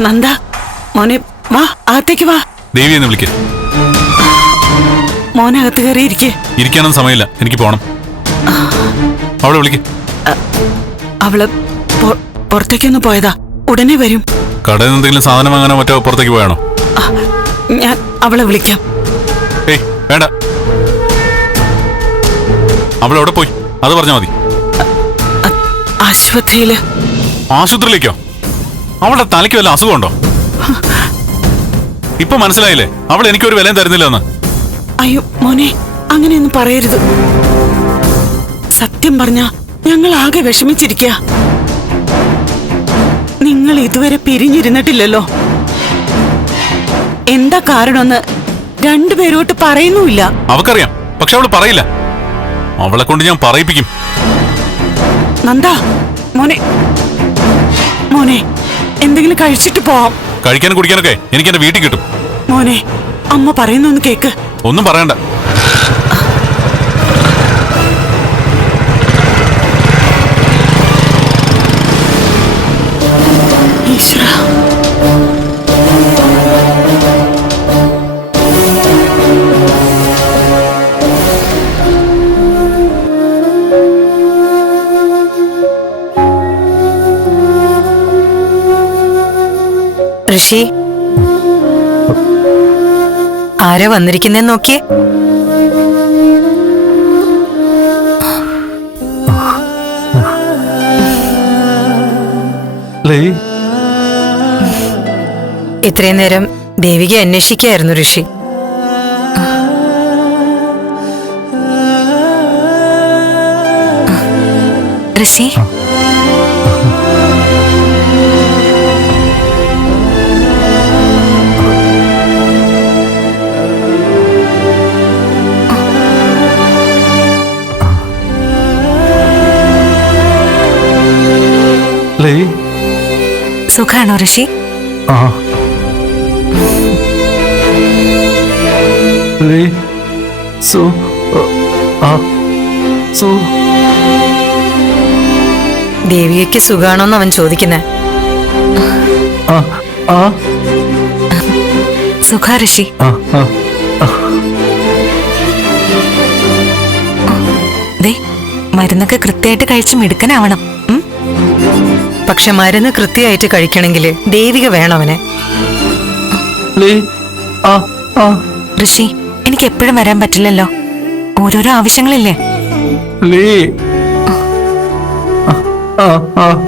നന്ദ മോനെ വാ അകത്തേക്ക് വാ. ദേവി എന്ന് വിളിക്ക. മോനെ അകത്ത് കയറി ഇരിക്കേ. ഇരിക്കാനൊന്നും സമയമില്ല. എനിക്ക് പോണം. അവളെ വിളിക്ക. അവൾ പുറത്തേക്കൊന്ന് പോയതാ. ഉടനെ വരും. കടയിൽ നിന്ന് എന്തെങ്കിലും സാധനം വാങ്ങാനോ മറ്റോ പുറത്തേക്ക് പോയാണോ? ഞാൻ അവളെ വിളിക്കാം. ഏയ് വേണ്ട. അവളെവിടെ പോയി? അത് പറഞ്ഞാൽ മതി. ആശുപത്രിയിൽ. ആശുപത്രിയിലേക്കോ? അവളുടെ തലയ്ക്ക് വല്ല അസുഖമുണ്ടോ? ഇപ്പൊ മനസ്സിലായില്ലേ? അവൾ എനിക്ക് ഒരു വിലയും തരുന്നില്ലെന്ന്. അയ്യോ മോനെ അങ്ങനെയൊന്നും പറയരുത്. സത്യം പറഞ്ഞ ഞങ്ങൾ ആകെ വിഷമിച്ചിരിക്കുക നിങ്ങൾ ഇതുവരെ പിരിഞ്ഞിരുന്നിട്ടില്ലല്ലോ. എന്താ കാരണമെന്ന് രണ്ടുപേരോട്ട് പറയുന്നുമില്ല. അവക്കറിയാം പക്ഷെ അവൾ പറയില്ല. അവളെ കൊണ്ട് ഞാൻ പറയിപ്പിക്കും. നന്ദാ മോനെ. മോനെ എന്തെങ്കിലും കഴിച്ചിട്ട് പോവാം. കഴിക്കാനും കുടിക്കാനൊക്കെ എനിക്ക് എന്റെ വീട്ടിൽ കിട്ടും. മോനെ അമ്മ പറയുന്നൊന്ന് കേക്ക്. ഒന്നും പറയണ്ട. ഋഷി. ആരാ വന്നിരിക്കുന്നേ നോക്കിയേ. ഇത്രയും നേരം ദേവിക അന്വേഷിക്കായിരുന്നു ഋഷി. ഋഷി. ലേ സുഖാണോ ഋഷി? ആ. ലേ സു ആ സു. ദേവികയ്ക്ക് സുഖാണോന്ന് അവൻ ചോദിക്കുന്നേ. ആ ആ. സുഖ ഋഷി. ആ ആ ദേ മരുന്നൊക്കെ കൃത്യമായിട്ട് കഴിച്ച് മിടുക്കനാവണം? പക്ഷെ മരുന്ന് കൃത്യമായിട്ട് കഴിക്കണമെങ്കിൽ ദേവിക വേണവനെ അവനെ. ആ ആ. ഋഷി എനിക്ക് എപ്പോഴും വരാൻ പറ്റില്ലല്ലോ. ഓരോരോ ആവശ്യങ്ങളില്ലേ? ലേ ആ ആ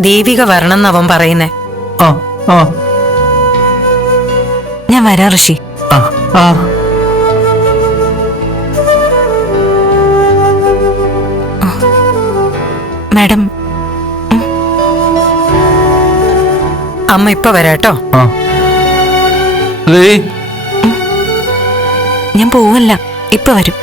ദേവിക വരണം എന്നവൻ അവൻ പറയുന്നേ. ഞാൻ വരാം ഋഷി. ആ ആ. മാഡം അമ്മ ഇപ്പൊ വരാട്ടോ. ഞാൻ പോവല്ല ഇപ്പൊ വരും.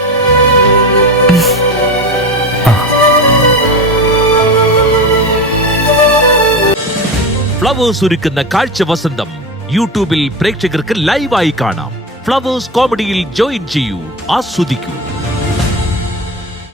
ഫ്ലവേഴ്സ് ഒരുക്കുന്ന കാഴ്ച വസന്തം യൂട്യൂബിൽ പ്രേക്ഷകർക്ക് ലൈവായി കാണാം. ഫ്ലവേഴ്സ് കോമഡിയിൽ ജോയിൻ ചെയ്യൂ ആസ്വദിക്കൂ.